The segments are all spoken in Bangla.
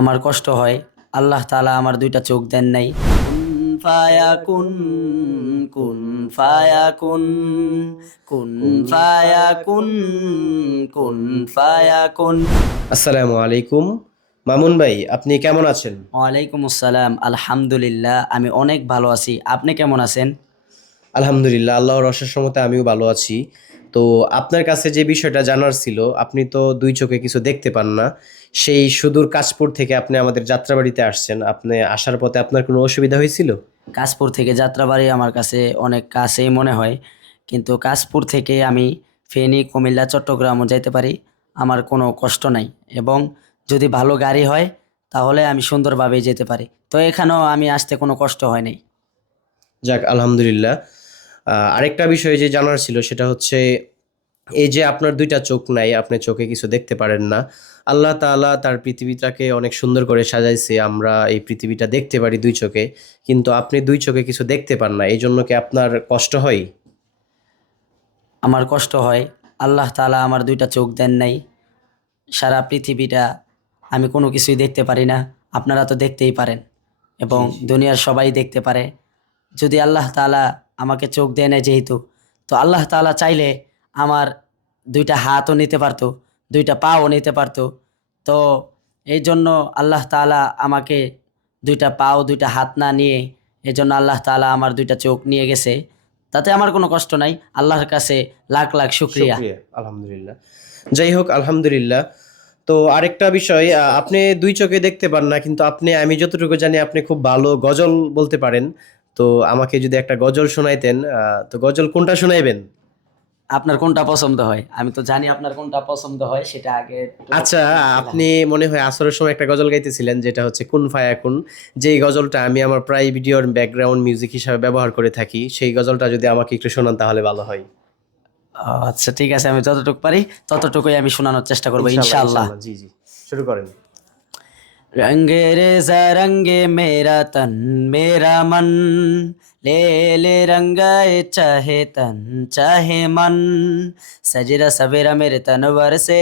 আমার কষ্ট হয়, আল্লাহ তাআলা আমার দুইটা চোখ দেন নাই। কুন ফায়াকুন, কুন ফায়াকুন, কুন ফায়াকুন, কুন ফায়াকুন। আসসালামু আলাইকুম। মামুন ভাই, আপনি কেমন আছেন? ওয়ালাইকুম আসসালাম। আলহামদুলিল্লাহ, আমি অনেক ভালো আছি। আপনি কেমন আছেন? আলহামদুলিল্লাহ, আল্লাহর অশেষ রহমতে আমিও ভালো আছি। তো আপনার কাছে যে বিষয়টা জানার ছিল, আপনি তো দুই চোখে কিছু দেখতে পান না। সেই সুদূর কাশপুর থেকে আপনি আমাদের যাত্রাবাড়িতে আসছেন। আপনি আসার পথে আপনার কোনো অসুবিধা হয়েছিল? কাশপুর থেকে যাত্রাবাড়ি আমার কাছে অনেক কাছেই মনে হয়, কিন্তু কাশপুর থেকে আমি ফেনী, কুমিল্লা, চট্টগ্রামও যাইতে পারি। আমার কোনো কষ্ট নাই, এবং যদি ভালো গাড়ি হয় তাহলে আমি সুন্দরভাবে যেতে পারি। তো এখানেও আমি আসতে কোনো কষ্ট হয় নাই। যাক, আলহামদুলিল্লাহ। আরেকটা বিষয় যে জানার ছিল সেটা হচ্ছে, এই যে আপনার দুইটা চোখ নাই, আপনি চোখে কিছু দেখতে পারেন না। আল্লাহ তাআলা তার পৃথিবীটাকে অনেক সুন্দর করে সাজাইছে, আমরা এই পৃথিবীটা দেখতে পারি দুই চোখে। কিন্তু আপনি দুই চোখে কিছু দেখতে পান না, এই জন্য কি আপনার কষ্ট হয়? আমার কষ্ট হয়, আল্লাহ তাআলা আমার দুইটা চোখ দেন নাই। সারা পৃথিবীটা আমি কোনো কিছুই দেখতে পারি না, আপনারা তো দেখতেই পারেন, এবং জি, জি। দুনিয়ার সবাই দেখতে পারে। যদি আল্লাহ তাআলা আমাকে চোখ দেয় না যেহেতু, তো আল্লাহ তাআলা চাইলে আমার দুইটা হাতও নিতে পারতো, দুইটা পাও নিতে পারতো। তো এই জন্য আল্লাহ তাআলা আমাকে দুইটা পাও দুইটা হাত না নিয়ে, এই জন্য আল্লাহ তাআলা আমার দুইটা চোখ নিয়ে গেছে। তাতে আমার কোনো কষ্ট নাই, আল্লাহর কাছে লাখ লাখ শুক্রিয়া। শুকরিয়া, আলহামদুলিল্লাহ। যাই হোক, আলহামদুলিল্লাহ। তো আরেকটা বিষয়, আপনি দুই চোখে দেখতে পান না, কিন্তু আপনি, আমি যতটুকু জানি, আপনি খুব ভালো গজল বলতে পারেন। তো আমাকে যদি একটা গজল শোনাইতেন, তো গজল কোনটা শোনাইবেন? আপনার কোনটা পছন্দ হয়? আমি তো জানি আপনার কোনটা পছন্দ হয়, সেটা আগে একটু আচ্ছা, বলা আপনি হয়। মনে হয় আসরের সময় একটা গজল গাইতেছিলেন, যেটা হচ্ছে কুন ফায়াকুন। যেই গজলটা আমি আমার প্রায় ভিডিওর ব্যাকগ্রাউন্ড মিউজিক হিসাবে ব্যবহার করে থাকি, সেই গজলটা যদি আমাকে একটু শোনান তাহলে ভালো হয়। আচ্ছা, ঠিক আছে, আমি যতটুকু পারি ততটুকুই আমি শোনানোর চেষ্টা করবো ইনশাল্লাহ, ইনশাআল্লাহ। ইনশাল্লাহ। জি, জি। শুরু করেন। रंगे रेज़ा रंगे मेरा तन, मेरा मन, ले ले रंगाए चाहे तन चाहे मन। सजरा सवेरा मेरे तनवर से,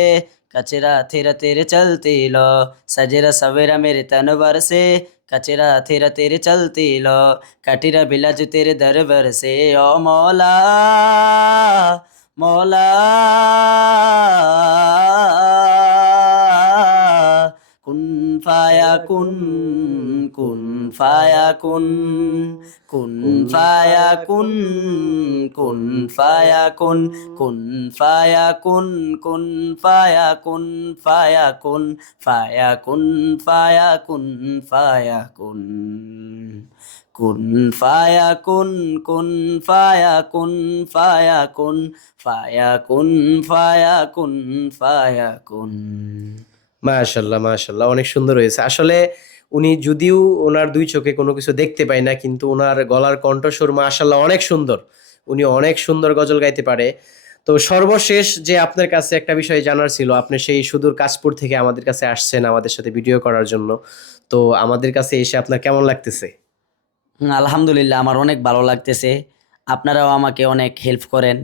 कचरा तेरा तेरे चलती लो। सजरा सवेरा मेरे तनवर से, कचरा तेरा तेरे चलती लो। कटिरा बिलाज तेरे दरबार से, ओ मौला मौला। কুন ফায়াকুন, কুন ফায়াকুন, কুন ফায়াকুন, কুন ফায়াকুন, কুন ফায়াকুন, কুন ফায়াকুন, ফায়াকুন, ফায়াকুন, ফায়াকুন, ফায়াকুন। কুন ফায়াকুন, কুন ফায়াকুন, ফায়াকুন, ফায়াকুন, ফায়াকুন, ফায়াকুন। মাশাল্লাহ, মাশাল্লাহ, অনেক সুন্দর হয়েছে। আসলে উনি যদিও ওনার দুই চোখে কোনো কিছু দেখতে পায় না, কিন্তু ওনার গলার কণ্ঠস্বর মাশাল্লাহ অনেক সুন্দর। উনি অনেক সুন্দর গজল গাইতে পারে। তো সর্বশেষ যে আপনার কাছে একটা বিষয় জানার ছিল, আপনি সেই সুদূর কাশপুর থেকে আমাদের কাছে আসছেন আমাদের সাথে ভিডিও করার জন্য। তো আমাদের কাছে এসে আপনার কেমন লাগতেছে? আলহামদুলিল্লাহ, আমার অনেক ভালো লাগতেছে। আপনারাও আমাকে অনেক হেল্প করেন।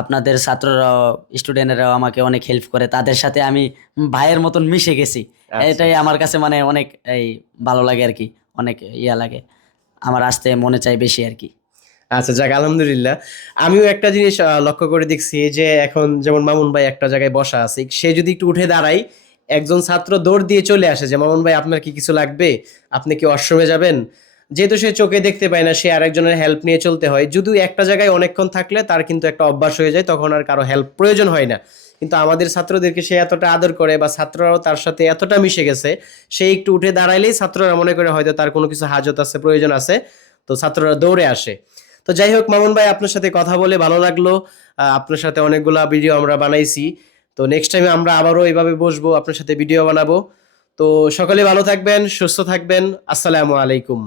আপনাদের ছাত্ররাও, স্টুডেন্টরাও আমাকে অনেক হেল্প করে। তাদের সাথে আমি ভাইয়ের মতন মিশে গেছি। আচ্ছা, এটাই আচ্ছা। আমার কাছে মানে অনেক ভালো লাগে আরকি। অনেক লাগে। আমার আসতে মনে চায় বেশি আরকি। আচ্ছা, যাক, আলহামদুলিল্লাহ। আমিও একটা জিনিস লক্ষ্য করে দেখছি, এই যে এখন যেমন মামুন ভাই একটা জায়গায় বসা আছে, সে যদি একটু উঠে দাঁড়ায়, একজন ছাত্র দৌড় দিয়ে চলে আসে যে, "মামুন ভাই, আপনার কি কিছু লাগবে? আপনি কি ওয়াশরুমে যাবেন?" যেহেতু সে চোখে দেখতে পায় না, সে আরেকজনের হেল্প নিয়ে চলতে হয়। যদিও একটা জায়গায় অনেকক্ষণ থাকলে তার কিন্তু একটা অভ্যাস হয়ে যায়, তখন আর কারো হেল্প প্রয়োজন হয় না। কিন্তু আমাদের ছাত্রদেরকে সে এতটা আদর করে, বা ছাত্ররাও তার সাথে এতটা মিশে গেছে, সে একটু উঠে দাঁড়াইলেই ছাত্ররা মনে করে হয়তো তার কোনো কিছু হাজত আছে, প্রয়োজন আছে। তো ছাত্ররা দৌড়ে আসে। তো যাই হোক, মামুন ভাই, আপনার সাথে কথা বলে ভালো লাগলো। আপনার সাথে অনেকগুলা ভিডিও আমরা বানাইছি। তো নেক্সট টাইম আমরা আবারও এভাবে বসবো, আপনার সাথে ভিডিও বানাবো। তো সকলে ভালো থাকবেন, সুস্থ থাকবেন। আসসালামু আলাইকুম।